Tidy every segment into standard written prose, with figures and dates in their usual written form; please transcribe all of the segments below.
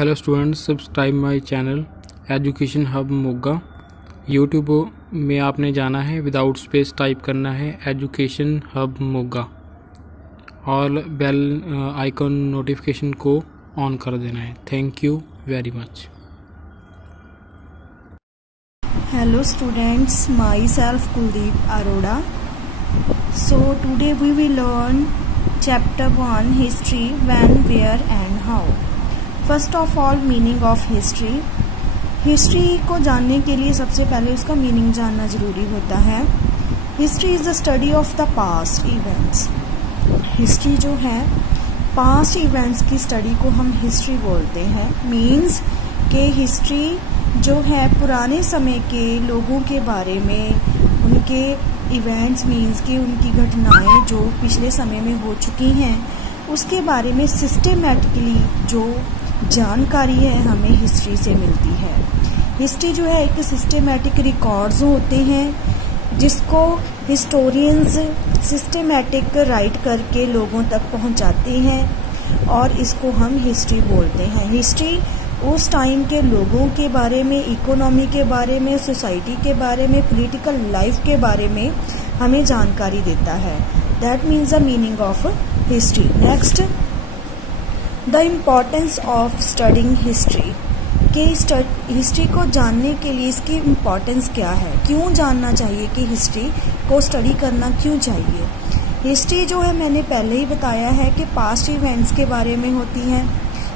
Hello students, subscribe my channel education hub Moga. YouTube में आपने जाना है, विदाउट स्पेस टाइप करना है एजुकेशन हब मोगा और बेल आइकन नोटिफिकेशन को ऑन कर देना है। Thank you very much. Hello students, myself Kuldeep Arora. So today we will learn chapter 1 history, when, where and how. First of all, meaning of history. History को जानने के लिए सबसे पहले उसका मीनिंग जानना ज़रूरी होता है। History is the study of the past events. History जो है पास्ट इवेंट्स की स्टडी को हम हिस्ट्री बोलते हैं। मीन्स कि हिस्ट्री जो है पुराने समय के लोगों के बारे में, उनके इवेंट्स मीन्स कि उनकी घटनाएं जो पिछले समय में हो चुकी हैं उसके बारे में सिस्टेमेटिकली जो जानकारी है हमें हिस्ट्री से मिलती है। हिस्ट्री जो है एक सिस्टेमेटिक रिकॉर्ड्स होते हैं जिसको हिस्टोरियंस सिस्टेमेटिक राइट करके लोगों तक पहुंचाते हैं और इसको हम हिस्ट्री बोलते हैं। हिस्ट्री उस टाइम के लोगों के बारे में, इकोनॉमी के बारे में, सोसाइटी के बारे में, पॉलिटिकल लाइफ के बारे में हमें जानकारी देता है। That means the meaning of history. Next, the importance of studying history. कि हिस्ट्री को जानने के लिए इसकी इम्पोर्टेंस क्या है, क्यों जानना चाहिए कि हिस्ट्री को स्टडी करना क्यों चाहिए। हिस्ट्री जो है मैंने पहले ही बताया है कि पास्ट इवेंट्स के बारे में होती हैं,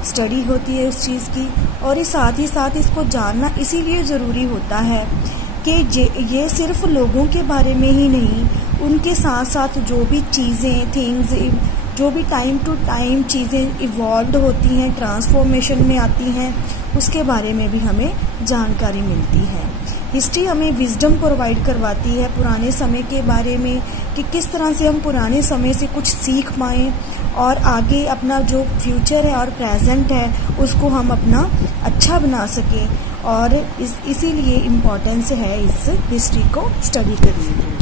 स्टडी होती है उस चीज़ की, और साथ ही साथ इसको जानना इसीलिए ज़रूरी होता है कि ये सिर्फ लोगों के बारे में ही नहीं, उनके साथ साथ जो भी चीज़ें, थिंग्स, जो भी टाइम टू टाइम चीज़ें इवॉल्व होती हैं, ट्रांसफॉर्मेशन में आती हैं, उसके बारे में भी हमें जानकारी मिलती है। हिस्ट्री हमें विजडम प्रोवाइड करवाती है पुराने समय के बारे में कि किस तरह से हम पुराने समय से कुछ सीख पाएँ और आगे अपना जो फ्यूचर है और प्रेजेंट है उसको हम अपना अच्छा बना सकें, और इसीलिए इम्पोर्टेंस है इस हिस्ट्री को स्टडी करने की।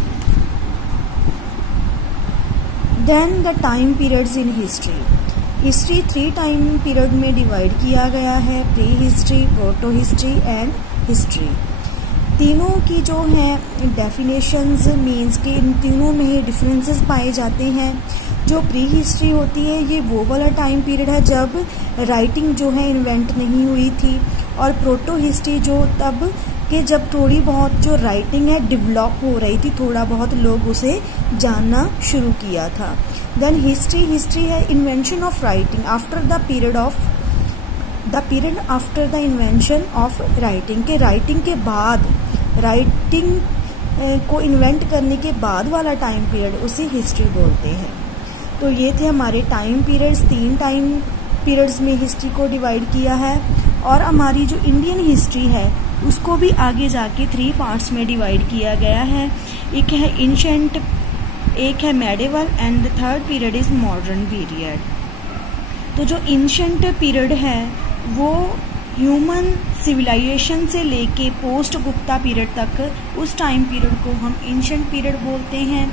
Then the time periods in history. History 3 time period में डिवाइड किया गया है, prehistory, protohistory and history. तीनों की जो है डेफिनेशंस मीन्स कि इन तीनों में ही डिफरेंसेस पाए जाते हैं। जो प्री हिस्ट्री होती है ये वो वाला टाइम पीरियड है जब राइटिंग जो है इन्वेंट नहीं हुई थी, और प्रोटो हिस्ट्री जो तब कि जब थोड़ी बहुत जो राइटिंग है डेवलप हो रही थी, थोड़ा बहुत लोग उसे जानना शुरू किया था। देन हिस्ट्री है invention of writing after the period after the invention of writing. के राइटिंग के बाद, राइटिंग को इन्वेंट करने के बाद वाला टाइम पीरियड उसे हिस्ट्री बोलते हैं। तो ये थे हमारे टाइम पीरियड्स। 3 टाइम पीरियड्स में हिस्ट्री को डिवाइड किया है, और हमारी जो इंडियन हिस्ट्री है उसको भी आगे जाके 3 पार्ट्स में डिवाइड किया गया है। एक है एंशिएंट, एक है medieval and the third period is modern period. तो जो एंशिएंट पीरियड है वो ह्यूमन सिविलाइजेशन से लेके पोस्ट गुप्ता पीरियड तक, उस टाइम पीरियड को हम एंशिएंट पीरियड बोलते हैं।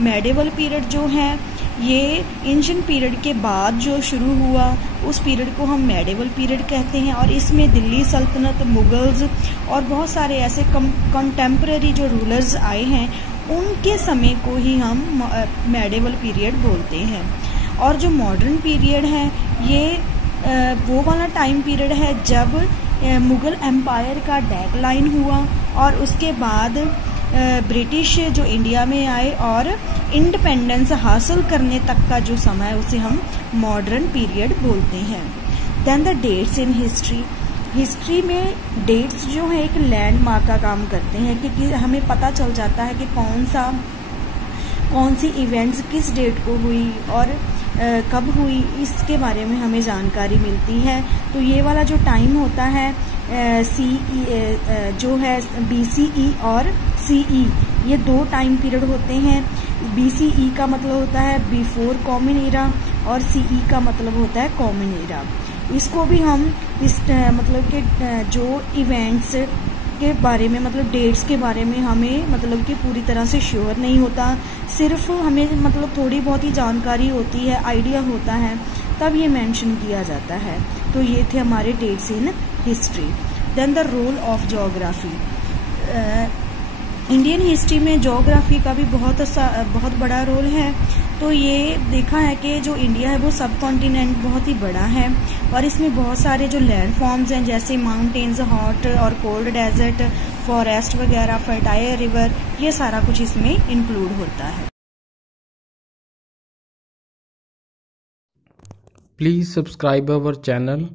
मेडिवल पीरियड जो है ये एंशिएंट पीरियड के बाद जो शुरू हुआ उस पीरियड को हम मेडिवल पीरियड कहते हैं, और इसमें दिल्ली सल्तनत, मुगल्स और बहुत सारे ऐसे कंटेम्प्रेरी जो रूलर्स आए हैं उनके समय को ही हम मेडिवल पीरियड बोलते हैं। और जो मॉडर्न पीरियड है ये वो वाला टाइम पीरियड है जब मुगल एम्पायर का डेक्लाइन हुआ और उसके बाद ब्रिटिश जो इंडिया में आए और इंडिपेंडेंस हासिल करने तक का जो समय है उसे हम मॉडर्न पीरियड बोलते हैं। Then the dates in history. History में डेट्स जो है एक लैंडमार्क का काम करते हैं कि हमें पता चल जाता है कि कौन सी इवेंट्स किस डेट को हुई और कब हुई, इसके बारे में हमें जानकारी मिलती है। तो ये वाला जो टाइम होता है जो है BCE और CE, ये 2 टाइम पीरियड होते हैं। BCE का मतलब होता है बिफोर कॉमन एरा और CE का मतलब होता है कॉमन एरा। इसको भी हम मतलब कि जो इवेंट्स के बारे में, मतलब डेट्स के बारे में हमें मतलब कि पूरी तरह से श्योर नहीं होता, सिर्फ हमें मतलब थोड़ी बहुत ही जानकारी होती है, आइडिया होता है, तब ये मेंशन किया जाता है। तो ये थे हमारे dates in history. Then the role of geography. Indian history में ज्योग्राफी का भी बहुत बड़ा रोल है। तो ये देखा है कि जो इंडिया है वो सब कॉन्टिनेंट बहुत ही बड़ा है और इसमें बहुत सारे जो लैंड फॉर्म्स हैं जैसे माउंटेन्स, हॉट और कोल्ड डेजर्ट, फॉरेस्ट वगैरह, फर्टाइल रिवर, ये सारा कुछ इसमें इंक्लूड होता है। प्लीज़ सब्सक्राइब अवर चैनल,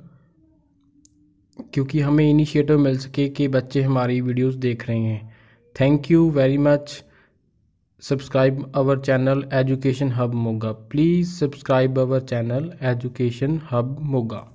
क्योंकि हमें इनिशिएटिव मिल सके कि बच्चे हमारी वीडियोस देख रहे हैं। Thank you very much. Subscribe our channel education hub Moga. Please subscribe our channel education hub Moga.